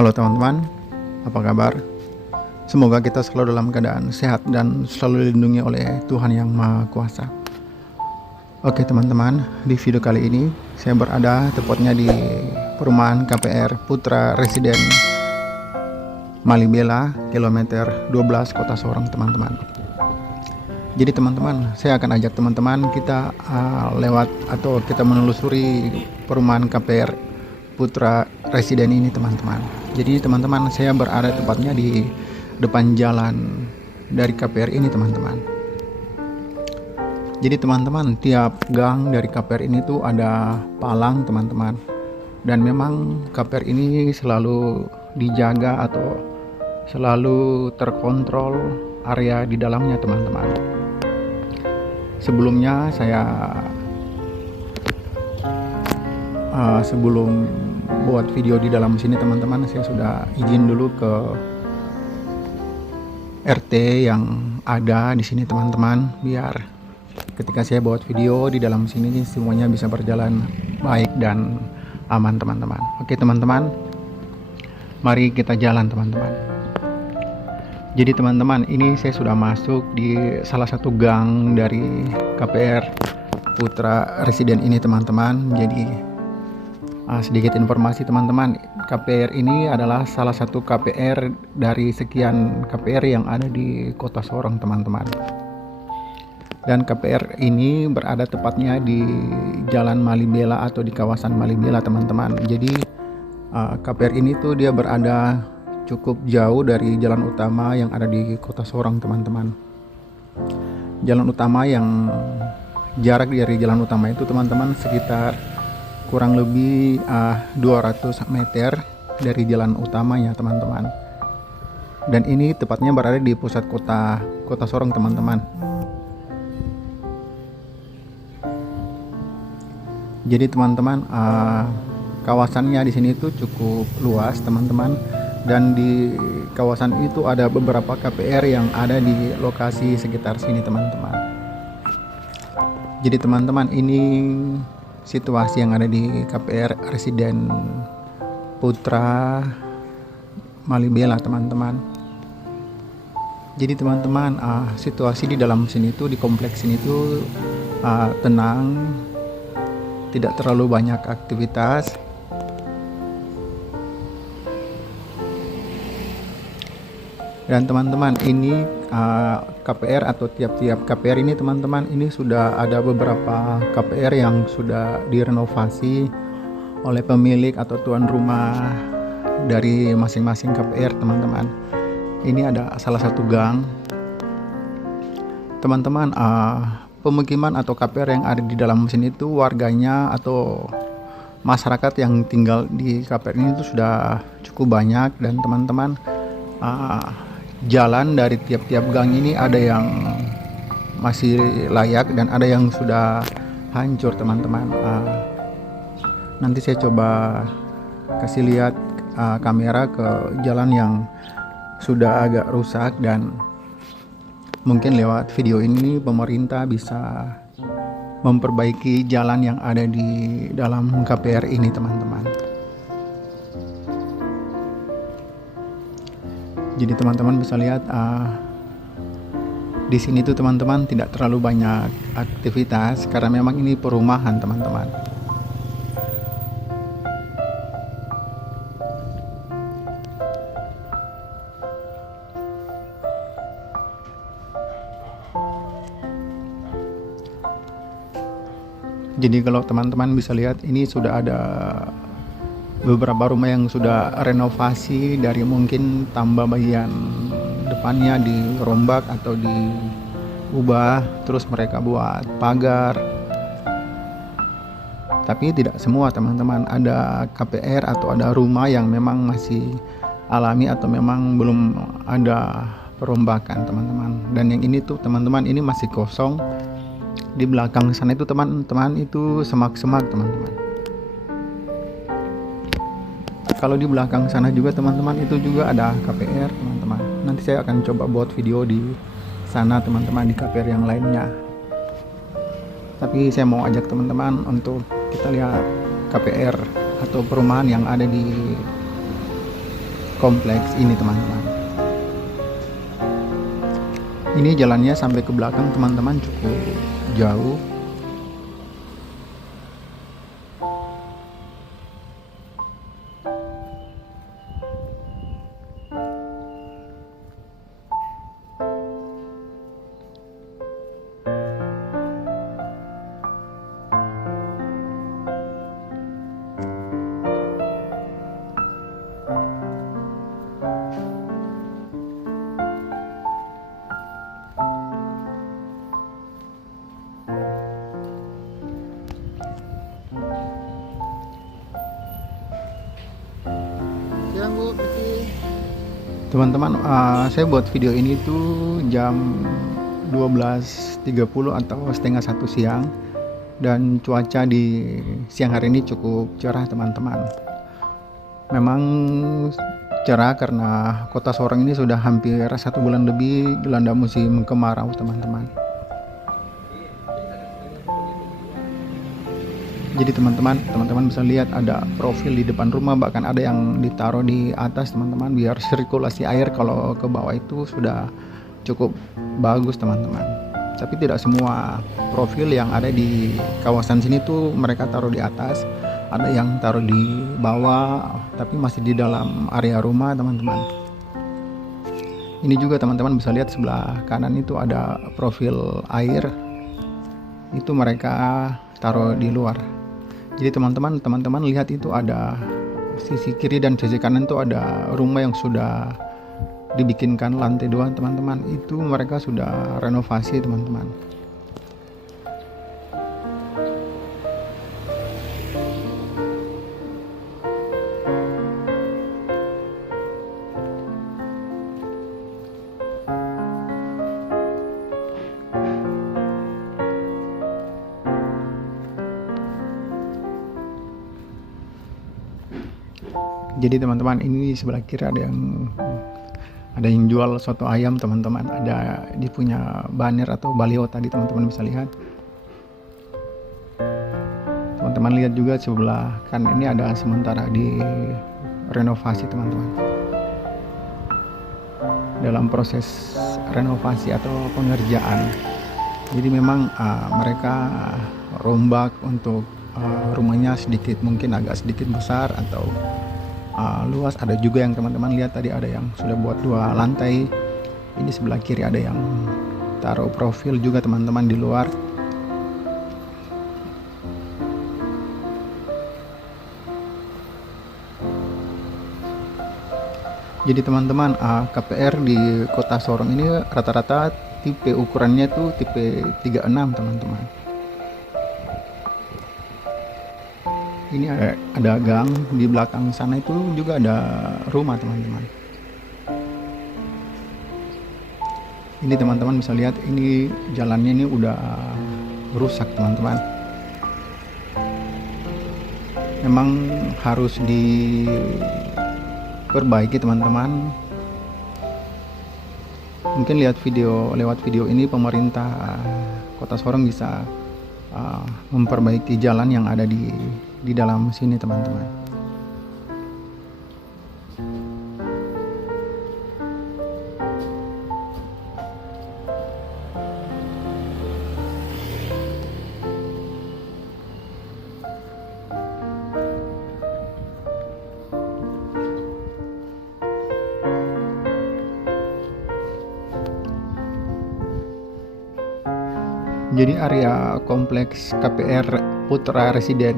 Halo teman-teman, apa kabar? Semoga kita selalu dalam keadaan sehat dan selalu dilindungi oleh Tuhan Yang Maha Kuasa. Oke teman-teman, di video kali ini saya berada tepatnya di perumahan KPR Putra Residen Malibela, kilometer 12 Kota Sorong teman-teman. Jadi teman-teman, saya akan ajak teman-teman kita lewat atau kita menelusuri perumahan KPR Putra Residen ini teman-teman. Jadi teman-teman, saya berada tepatnya di depan jalan dari KPR ini teman-teman. Jadi teman-teman, tiap gang dari KPR ini tuh ada palang teman-teman. Dan memang KPR ini selalu dijaga atau selalu terkontrol area di dalamnya teman-teman. Sebelumnya saya sebelum buat video di dalam sini teman-teman, saya sudah izin dulu ke RT yang ada di sini teman-teman, biar ketika saya buat video di dalam sini semuanya bisa berjalan baik dan aman teman-teman. Oke teman-teman, mari kita jalan teman-teman. Jadi teman-teman, ini saya sudah masuk di salah satu gang dari KPR Putra Residen ini teman-teman. Jadi sedikit informasi teman-teman, KPR ini adalah salah satu KPR dari sekian KPR yang ada di Kota Sorong teman-teman. Dan KPR ini berada tepatnya di Jalan Malibela atau di kawasan Malibela teman-teman. Jadi KPR ini tuh dia berada cukup jauh dari jalan utama yang ada di Kota Sorong teman-teman. Jalan utama yang jarak dari jalan utama itu teman-teman sekitar kurang lebih 200 meter dari jalan utamanya teman-teman. Dan ini tepatnya berada di pusat kota Sorong teman-teman. Jadi teman-teman, kawasannya di sini tuh cukup luas teman-teman. Dan di kawasan itu ada beberapa KPR yang ada di lokasi sekitar sini teman-teman. Jadi teman-teman, ini situasi yang ada di KPR Residen Putra Malibela teman-teman. Jadi teman-teman, situasi di dalam sini tuh, di kompleks ini tuh tenang, tidak terlalu banyak aktivitas. Dan teman-teman, ini KPR atau tiap-tiap KPR ini teman-teman, ini sudah ada beberapa KPR yang sudah direnovasi oleh pemilik atau tuan rumah dari masing-masing KPR teman-teman. Ini ada salah satu gang teman-teman, pemukiman atau KPR yang ada di dalam sini itu warganya atau masyarakat yang tinggal di KPR ini itu sudah cukup banyak. Dan teman-teman, jalan dari tiap-tiap gang ini ada yang masih layak dan ada yang sudah hancur teman-teman. Nanti saya coba kasih lihat kamera ke jalan yang sudah agak rusak, dan mungkin lewat video ini pemerintah bisa memperbaiki jalan yang ada di dalam KPR ini teman-teman. Jadi teman-teman bisa lihat di sini tuh teman-teman tidak terlalu banyak aktivitas karena memang ini perumahan teman-teman. Jadi kalau teman-teman bisa lihat, ini sudah ada beberapa rumah yang sudah renovasi, dari mungkin tambah bagian depannya dirombak atau diubah, terus mereka buat pagar. Tapi tidak semua teman-teman, ada KPR atau ada rumah yang memang masih alami atau memang belum ada perombakan teman-teman. Dan yang ini tuh teman-teman, ini masih kosong. Di belakang sana itu teman-teman, itu semak-semak teman-teman. Kalau di belakang sana juga teman-teman, itu juga ada KPR teman-teman. Nanti saya akan coba buat video di sana teman-teman, di KPR yang lainnya. Tapi saya mau ajak teman-teman untuk kita lihat KPR atau perumahan yang ada di kompleks ini teman-teman. Ini jalannya sampai ke belakang teman-teman, cukup jauh. Teman-teman, saya buat video ini tuh jam 12.30 atau setengah 1 siang, dan cuaca di siang hari ini cukup cerah teman-teman. Memang cerah karena kota Sorong ini sudah hampir 1 bulan lebih dilanda musim kemarau teman-teman. Jadi teman-teman bisa lihat ada profil di depan rumah, bahkan ada yang ditaruh di atas teman-teman, biar sirkulasi air kalau ke bawah itu sudah cukup bagus teman-teman. Tapi tidak semua profil yang ada di kawasan sini tuh mereka taruh di atas, ada yang taruh di bawah tapi masih di dalam area rumah teman-teman. Ini juga teman-teman bisa lihat sebelah kanan itu ada profil air, itu mereka taruh di luar. Jadi teman-teman lihat itu ada sisi kiri dan sisi kanan itu ada rumah yang sudah dibikinkan lantai 2 teman-teman. Itu mereka sudah renovasi teman-teman. Jadi teman-teman, ini sebelah kiri ada yang jual soto ayam teman-teman, ada di punya banner atau baliho tadi teman-teman bisa lihat. Teman-teman lihat juga sebelah kan ini ada sementara di renovasi teman-teman, dalam proses renovasi atau pengerjaan. Jadi memang mereka rombak untuk rumahnya sedikit, mungkin agak sedikit besar atau luas. Ada juga yang teman-teman lihat tadi ada yang sudah buat 2 lantai. Ini sebelah kiri ada yang taruh profil juga teman-teman di luar. Jadi teman-teman, KPR di kota Sorong ini rata-rata tipe ukurannya tuh tipe 36 teman-teman. Ini ada gang, di belakang sana itu juga ada rumah teman-teman. Ini teman-teman bisa lihat, ini jalannya ini udah rusak teman-teman. Memang harus diperbaiki teman-teman. Mungkin lewat video ini pemerintah kota Sorong bisa memperbaiki jalan yang ada di dalam sini teman-teman. Jadi area kompleks KPR Putra Residen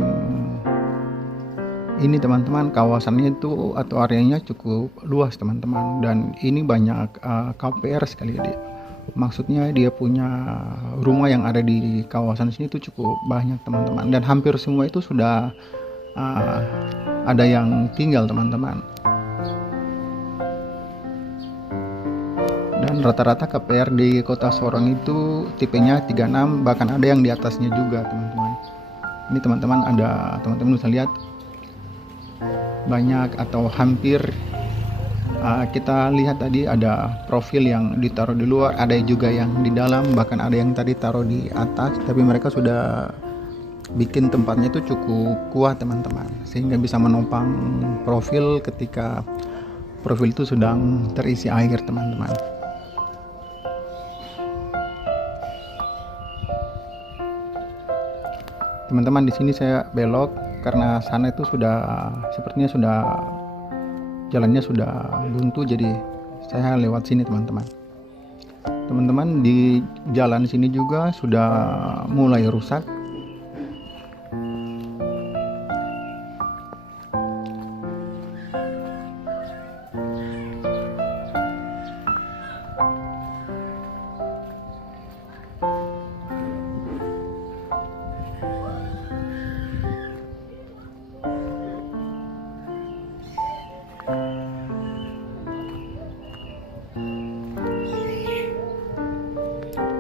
ini teman-teman, kawasannya itu atau areanya cukup luas teman-teman, dan ini banyak KPR sekali. Maksudnya dia punya rumah yang ada di kawasan sini itu cukup banyak teman-teman, dan hampir semua itu sudah ada yang tinggal teman-teman. Dan rata-rata KPR di kota Sorong itu tipenya 36, bahkan ada yang di atasnya juga teman-teman. Ini teman-teman bisa lihat banyak atau hampir kita lihat tadi ada profil yang ditaruh di luar, ada juga yang di dalam, bahkan ada yang tadi taruh di atas. Tapi mereka sudah bikin tempatnya itu cukup kuat teman-teman, sehingga bisa menopang profil ketika profil itu sedang terisi air teman-teman. Teman-teman, di sini saya belok karena sana itu sepertinya sudah jalannya sudah buntu, jadi saya lewat sini teman-teman. Teman-teman, di jalan sini juga sudah mulai rusak.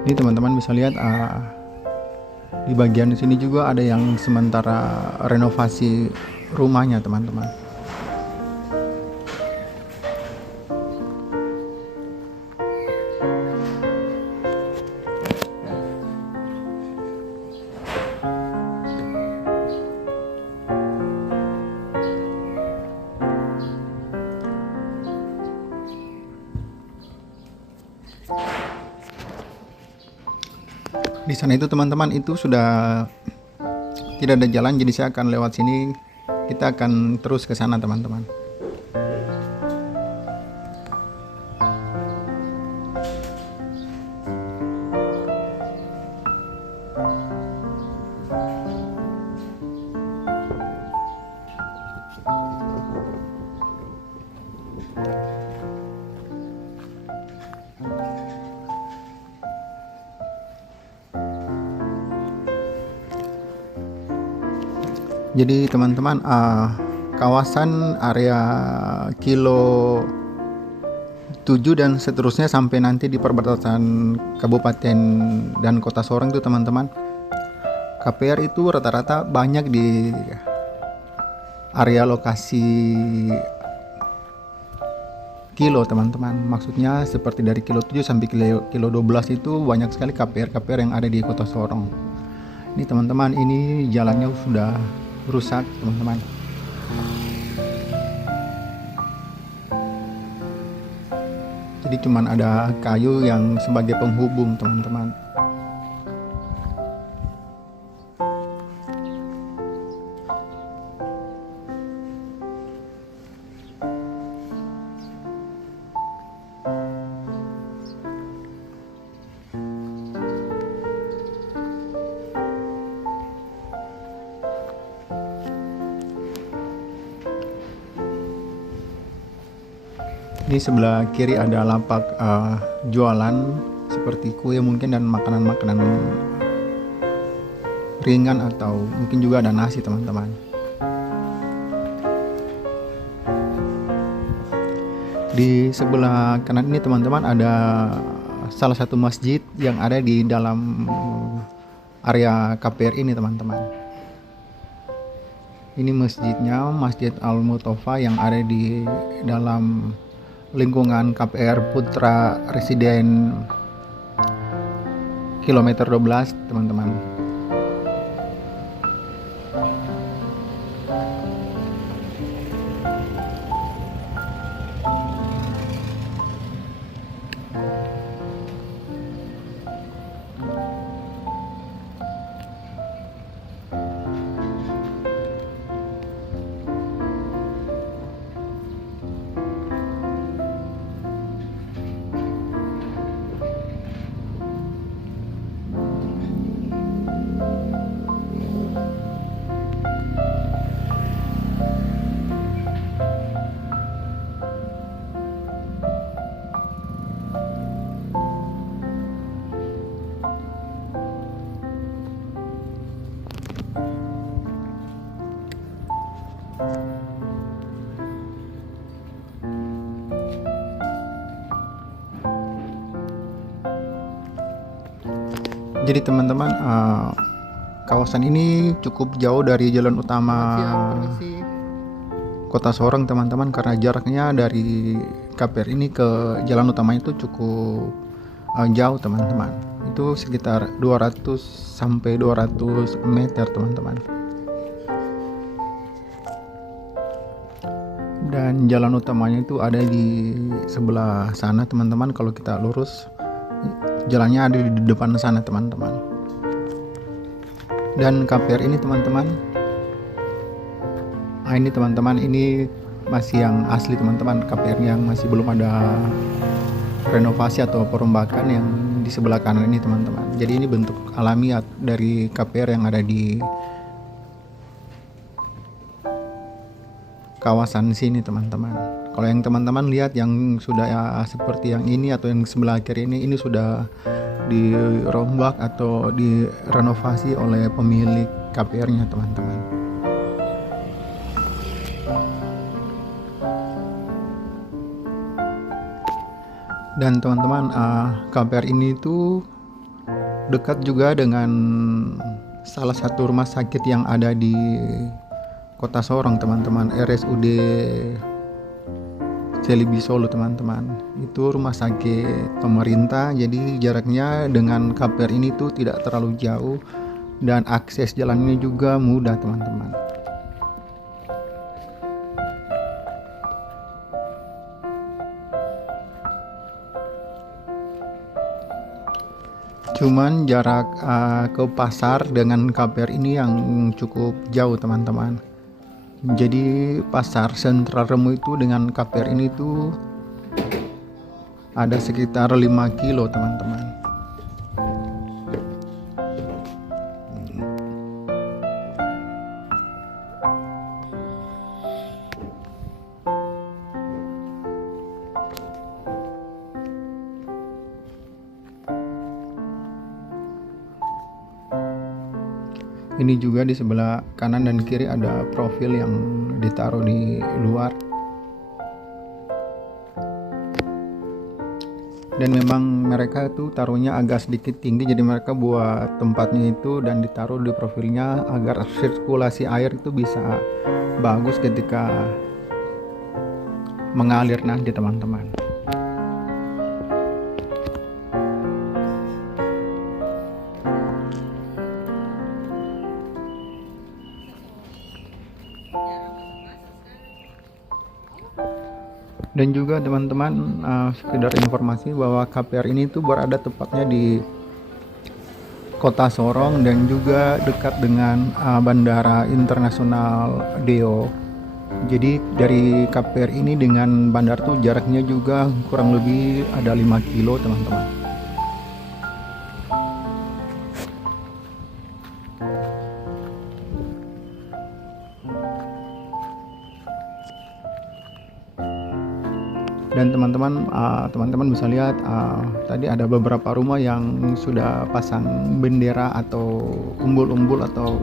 Ini teman-teman bisa lihat di bagian sini juga ada yang sementara renovasi rumahnya teman-teman. Di sana itu teman-teman itu sudah tidak ada jalan, jadi saya akan lewat sini. Kita akan terus ke sana teman-teman. Jadi teman-teman, kawasan area kilo 7 dan seterusnya sampai nanti di perbatasan kabupaten dan kota Sorong itu teman-teman, KPR itu rata-rata banyak di area lokasi kilo teman-teman. Maksudnya seperti dari kilo 7 sampai kilo 12 itu banyak sekali KPR yang ada di kota Sorong. Ini teman-teman, ini jalannya sudah rusak teman-teman. Jadi cuman ada kayu yang sebagai penghubung teman-teman. Di sebelah kiri ada lapak jualan seperti kue mungkin dan makanan-makanan ringan atau mungkin juga ada nasi teman-teman. Di sebelah kanan ini teman-teman ada salah satu masjid yang ada di dalam area KPR ini teman-teman. Ini masjidnya, Masjid Al-Mutofa yang ada di dalam lingkungan KPR Putra Residen kilometer 12 teman-teman. Jadi teman-teman, kawasan ini cukup jauh dari jalan utama kota Sorong teman-teman, karena jaraknya dari KPR ini ke jalan utama itu cukup jauh teman-teman. Itu sekitar 200 sampai 200 meter teman-teman. dan jalan utamanya itu ada di sebelah sana teman-teman. Kalau kita lurus, jalannya ada di depan sana teman-teman. Dan KPR ini teman-teman, ini teman-teman, ini masih yang asli teman-teman, KPR yang masih belum ada renovasi atau perombakan yang di sebelah kanan ini teman-teman. Jadi ini bentuk alami dari KPR yang ada di kawasan sini teman-teman. Kalau yang teman-teman lihat yang sudah seperti yang ini atau yang sebelah kiri ini sudah dirombak atau direnovasi oleh pemilik KPR-nya teman-teman. Dan teman-teman, KPR ini tuh dekat juga dengan salah satu rumah sakit yang ada di Kota Sorong teman-teman, RSUD Celibi Solo teman-teman. Itu rumah sakit pemerintah, jadi jaraknya dengan KPR ini tuh tidak terlalu jauh dan akses jalannya juga mudah teman-teman. Cuman jarak ke pasar dengan KPR ini yang cukup jauh teman-teman. Jadi pasar Sentral Remu itu dengan KPR ini tuh ada sekitar 5 kilo teman-teman. Ini juga di sebelah kanan dan kiri ada profil yang ditaruh di luar. Dan memang mereka itu taruhnya agak sedikit tinggi, jadi mereka buat tempatnya itu dan ditaruh di profilnya agar sirkulasi air itu bisa bagus ketika mengalir nanti teman-teman. Dan juga teman-teman, sekedar informasi bahwa KPR ini tuh berada tepatnya di Kota Sorong dan juga dekat dengan Bandara Internasional Deo. Jadi dari KPR ini dengan bandar tuh jaraknya juga kurang lebih ada 5 kilo teman-teman. Dan teman-teman bisa lihat tadi ada beberapa rumah yang sudah pasang bendera atau umbul-umbul, atau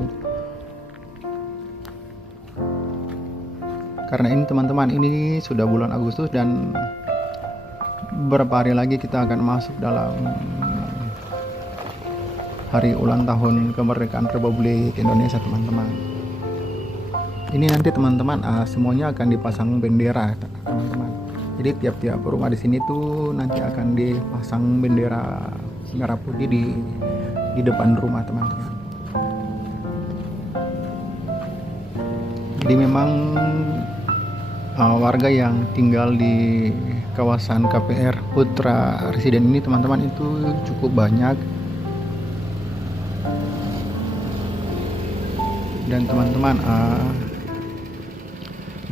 karena ini teman-teman, ini sudah bulan Agustus dan beberapa hari lagi kita akan masuk dalam hari ulang tahun kemerdekaan Republik Indonesia teman-teman. Ini nanti teman-teman semuanya akan dipasang bendera teman-teman. Jadi tiap-tiap rumah di sini tuh nanti akan dipasang bendera merah putih di depan rumah teman-teman. Jadi memang warga yang tinggal di kawasan KPR Putra Residen ini teman-teman itu cukup banyak. Dan teman-teman,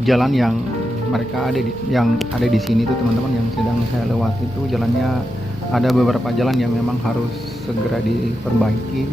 jalan yang mereka ada di sini itu teman-teman, yang sedang saya lewati itu jalannya ada beberapa jalan yang memang harus segera diperbaiki.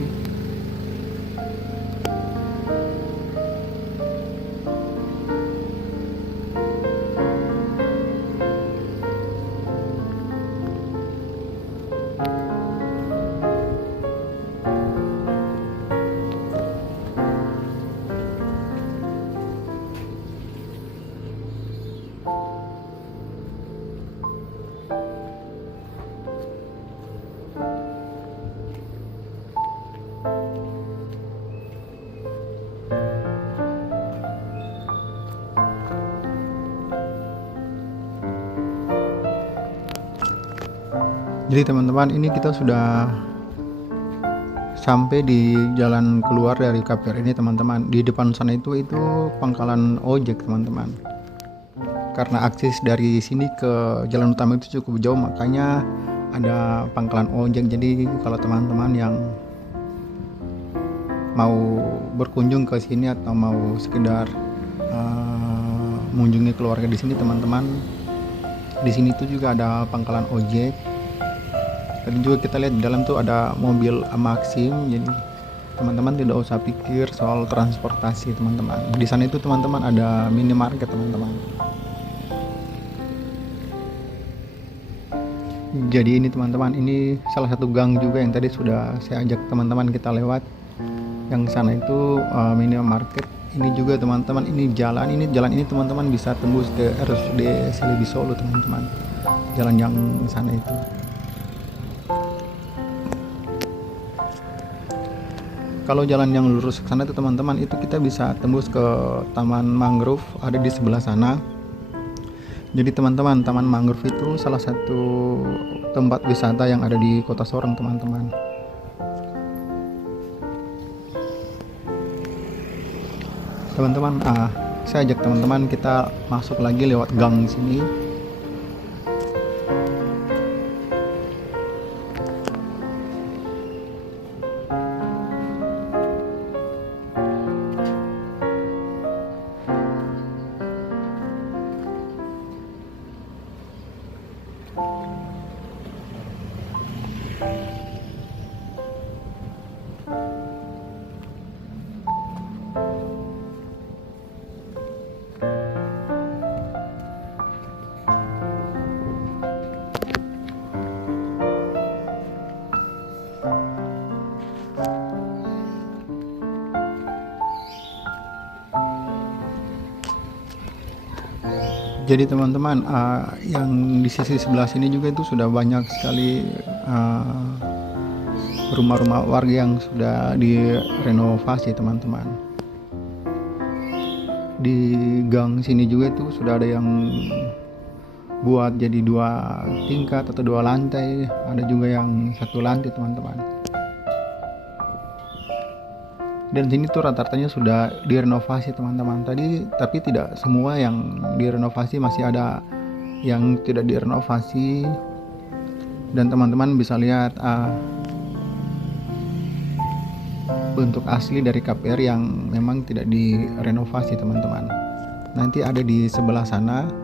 Jadi teman-teman, ini kita sudah sampai di jalan keluar dari KPR ini teman-teman. Di depan sana itu pangkalan ojek teman-teman. karena akses dari sini ke jalan utama itu cukup jauh, makanya ada pangkalan ojek. Jadi kalau teman-teman yang mau berkunjung ke sini atau mau sekedar mengunjungi keluarga di sini, teman-teman, di sini tuh juga ada pangkalan ojek. Tadi juga kita lihat di dalam tuh ada mobil Maxim, jadi teman-teman tidak usah pikir soal transportasi, teman-teman. Di sana itu teman-teman ada minimarket, teman-teman. Jadi ini teman-teman, ini salah satu gang juga yang tadi sudah saya ajak teman-teman kita lewat. Yang sana itu minimarket. Ini juga teman-teman, ini jalan ini teman-teman bisa tembus ke RSUD Selibi Solo, teman-teman. Jalan yang sana itu. Kalau jalan yang lurus ke sana itu teman-teman, itu kita bisa tembus ke Taman Mangrove, ada di sebelah sana. Jadi teman-teman, Taman Mangrove itu salah satu tempat wisata yang ada di Kota Sorong, teman-teman. Teman-teman, saya ajak teman-teman kita masuk lagi lewat gang sini. Jadi teman-teman, yang di sisi sebelah sini juga itu sudah banyak sekali rumah-rumah warga yang sudah direnovasi, teman-teman. Di gang sini juga itu sudah ada yang buat jadi 2 tingkat atau 2 lantai, ada juga yang 1 lantai, teman-teman. Dan sini tuh rata-ratanya sudah direnovasi, teman-teman. Tapi tidak semua yang direnovasi, masih ada yang tidak direnovasi. Dan teman-teman bisa lihat bentuk asli dari KPR yang memang tidak direnovasi, teman-teman. Nanti ada di sebelah sana.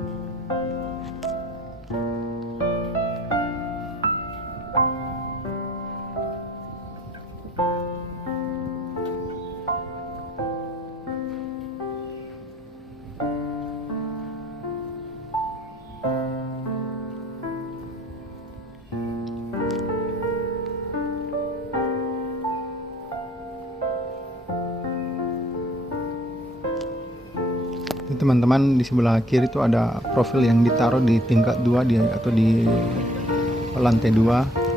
Teman-teman, di sebelah kiri itu ada profil yang ditaruh di tingkat 2 atau di lantai 2.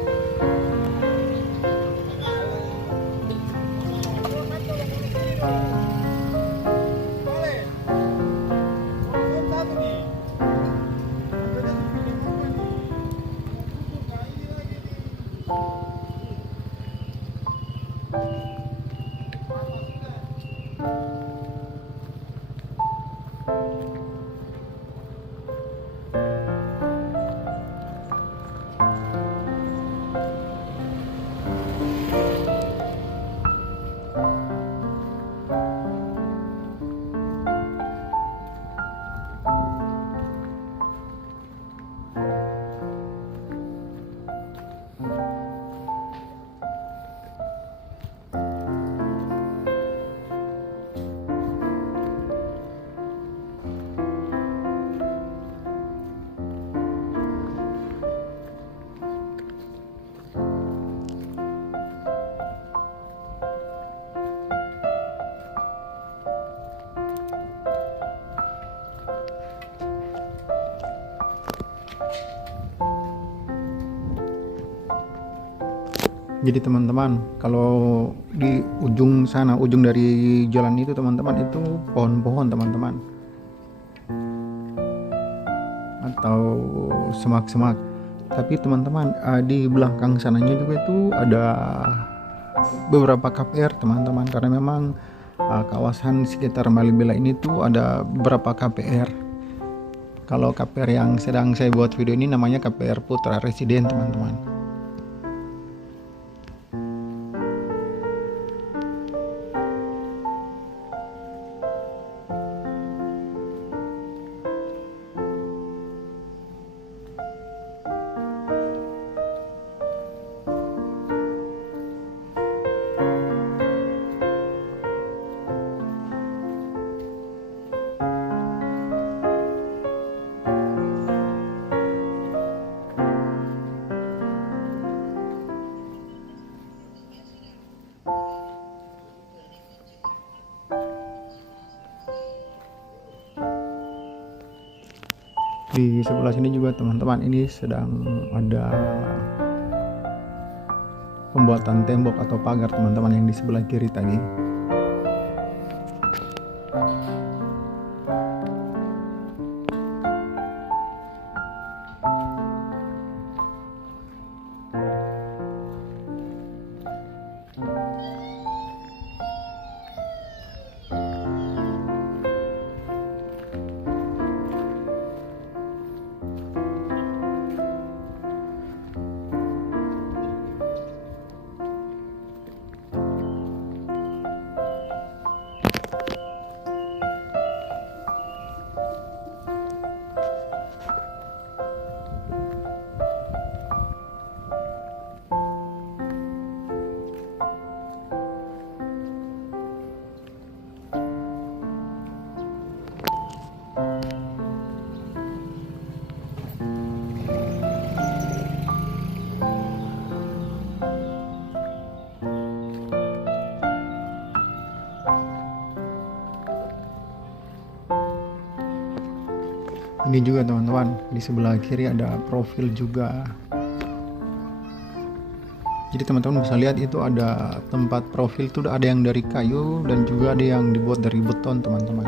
Jadi teman-teman, kalau di ujung sana, ujung dari jalan itu teman-teman, itu pohon-pohon, teman-teman, atau semak-semak. Tapi teman-teman, di belakang sananya juga itu ada beberapa KPR, teman-teman, karena memang kawasan sekitar Malibela ini tuh ada beberapa KPR. Kalau KPR yang sedang saya buat video ini namanya KPR Putra Residen, teman-teman. Di sebelah sini juga teman-teman, ini sedang ada pembuatan tembok atau pagar teman-teman yang di sebelah kiri tadi. Ini juga teman-teman, di sebelah kiri ada profil juga. Jadi teman-teman bisa lihat itu ada tempat profil itu ada yang dari kayu dan juga ada yang dibuat dari beton, teman-teman.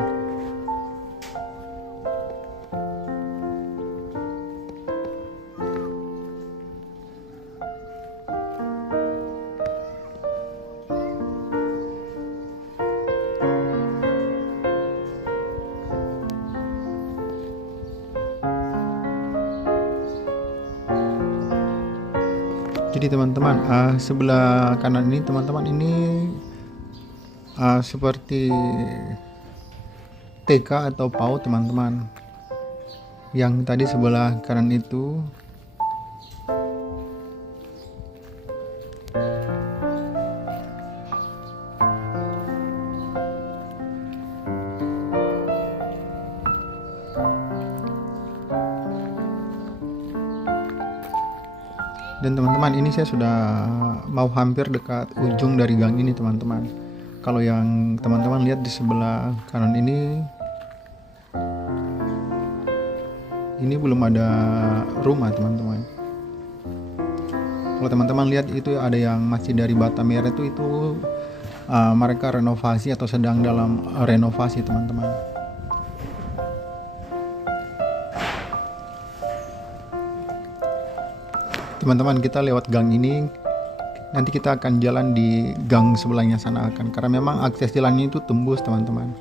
Jadi teman-teman, sebelah kanan ini teman-teman, ini seperti TK atau PAUD teman-teman. Yang tadi sebelah kanan itu dan teman-teman, ini saya sudah mau hampir dekat ujung dari gang ini teman-teman. Kalau yang teman-teman lihat di sebelah kanan ini belum ada rumah teman-teman. Kalau teman-teman lihat itu ada yang masih dari bata merah itu mereka renovasi atau sedang dalam renovasi teman-teman. Teman-teman, kita lewat gang ini, nanti kita akan jalan di gang sebelahnya sana karena memang akses jalannya itu tembus teman-teman.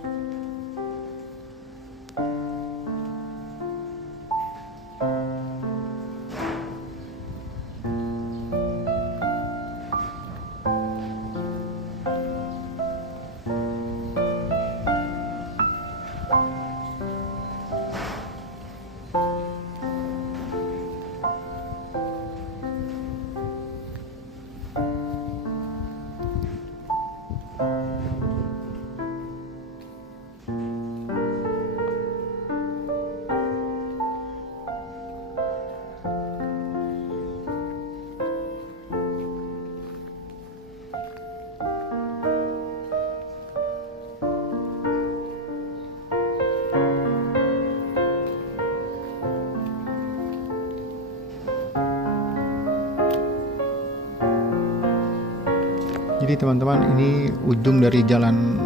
Jadi teman-teman, ini ujung dari jalan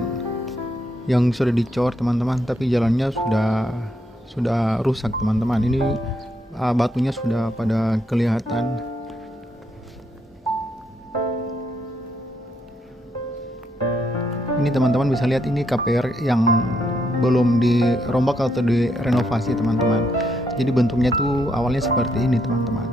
yang sudah dicor teman-teman, tapi jalannya sudah rusak teman-teman. Ini batunya sudah pada kelihatan. Ini teman-teman bisa lihat, ini KPR yang belum dirombak atau direnovasi teman-teman. Jadi bentuknya tuh awalnya seperti ini teman-teman.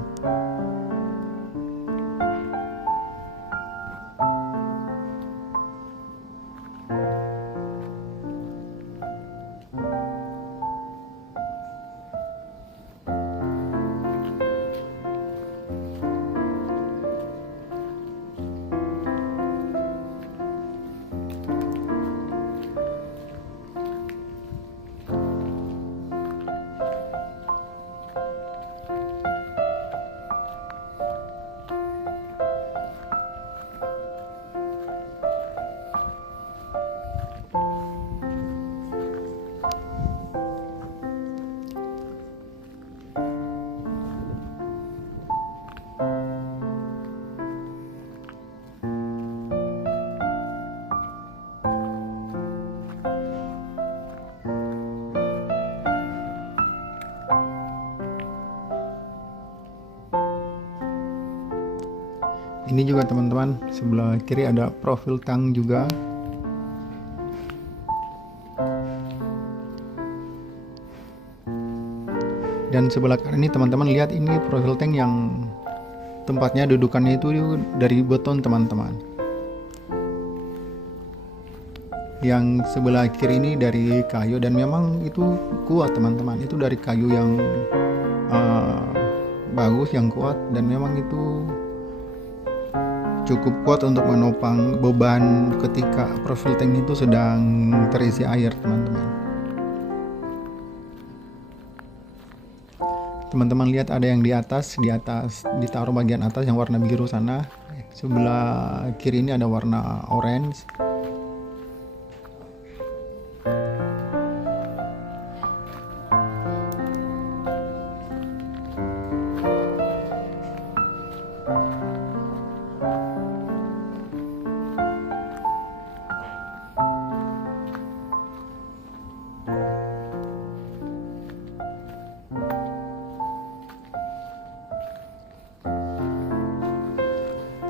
Ini juga teman-teman, sebelah kiri ada profil tank juga. Dan sebelah kanan ini teman-teman lihat, ini profil tank yang tempatnya dudukannya itu dari beton teman-teman. Yang sebelah kiri ini dari kayu, dan memang itu kuat teman-teman. Itu dari kayu yang bagus, yang kuat, dan memang itu cukup kuat untuk menopang beban ketika profil tank itu sedang terisi air teman-teman. Teman-teman lihat ada yang di atas ditaruh bagian atas yang warna biru sana. Sebelah kiri ini ada warna orange.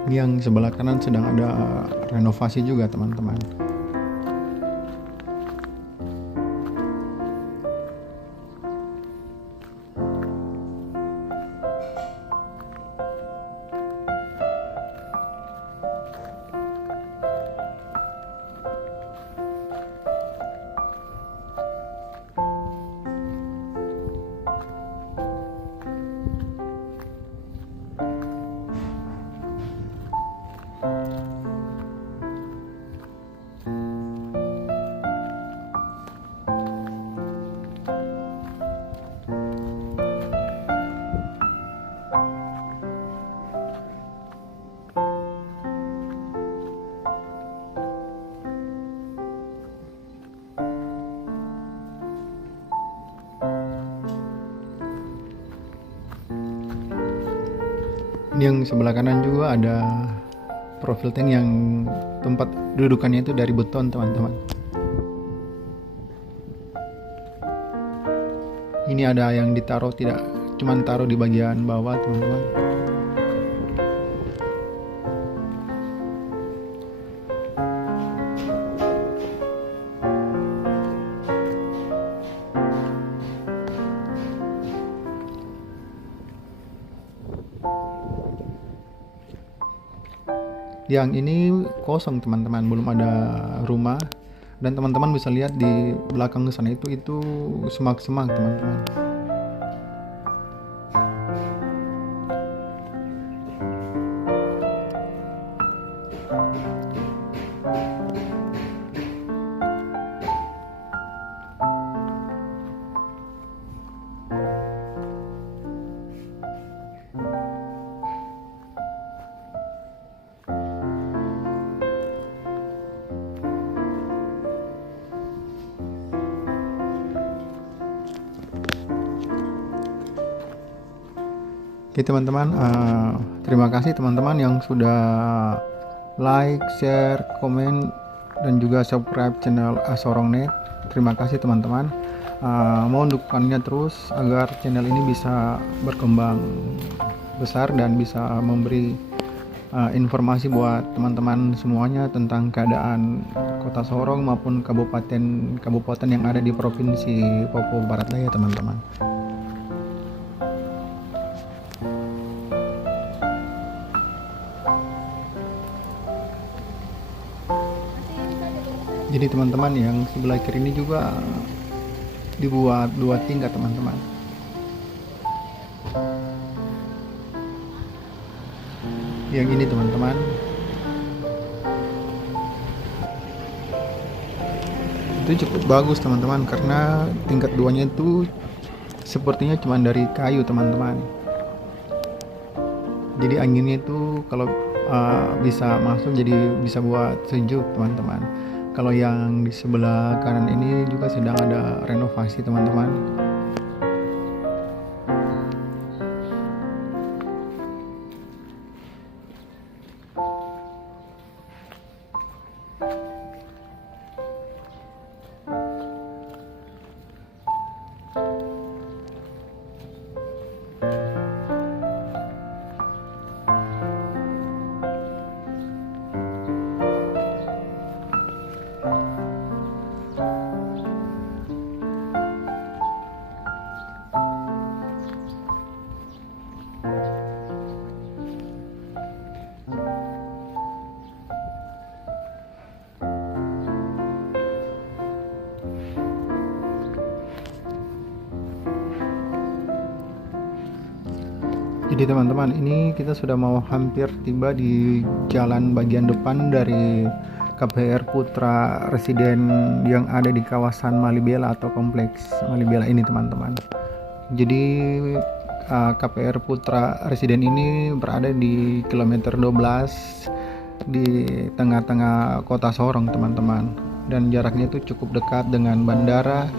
Ini yang sebelah kanan sedang ada renovasi juga teman-teman. Ini yang sebelah kanan juga ada profil tank yang tempat dudukannya itu dari beton teman-teman. Ini ada yang ditaruh, tidak cuman taruh di bagian bawah teman-teman. Yang ini kosong teman-teman, belum ada rumah. Dan teman-teman bisa lihat di belakang sana itu semak-semak teman-teman. Oke teman-teman, terima kasih teman-teman yang sudah like, share, komen, dan juga subscribe channel Asorongnet. Terima kasih teman-teman. Mohon dukungannya terus agar channel ini bisa berkembang besar dan bisa memberi informasi buat teman-teman semuanya tentang keadaan Kota Sorong maupun kabupaten yang ada di Provinsi Papua Barat Daya, teman-teman. Jadi teman-teman, yang sebelah kiri ini juga dibuat 2 tingkat, teman-teman. Yang ini, teman-teman, itu cukup bagus, teman-teman, karena tingkat 2-nya itu sepertinya cuma dari kayu, teman-teman. Jadi anginnya itu kalau bisa masuk, jadi bisa buat sejuk, teman-teman. Kalau yang di sebelah kanan ini juga sedang ada renovasi, teman-teman. Jadi teman-teman, ini kita sudah mau hampir tiba di jalan bagian depan dari KPR Putra Residen yang ada di kawasan Malibela atau kompleks Malibela ini, teman-teman. Jadi KPR Putra Residen ini berada di kilometer 12 di tengah-tengah kota Sorong, teman-teman, dan jaraknya itu cukup dekat dengan bandara.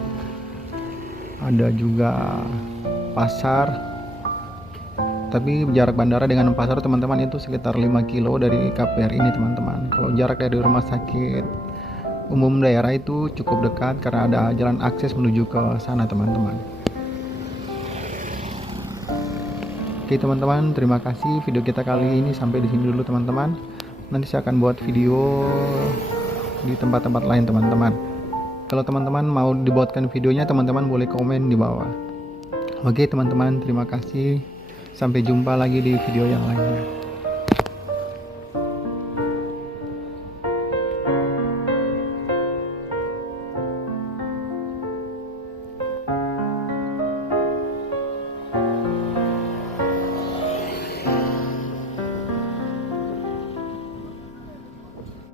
Ada juga pasar, tapi jarak bandara dengan pasar, teman-teman, itu sekitar 5 kilo dari KPR ini, teman-teman. Kalau jarak dari rumah sakit umum daerah itu cukup dekat karena ada jalan akses menuju ke sana, teman-teman. Oke teman-teman, terima kasih video kita kali ini sampai di sini dulu, teman-teman. Nanti saya akan buat video di tempat-tempat lain, teman-teman. Kalau teman-teman mau dibuatkan videonya, teman-teman boleh komen di bawah. Oke teman-teman, terima kasih. Sampai jumpa lagi di video yang lainnya.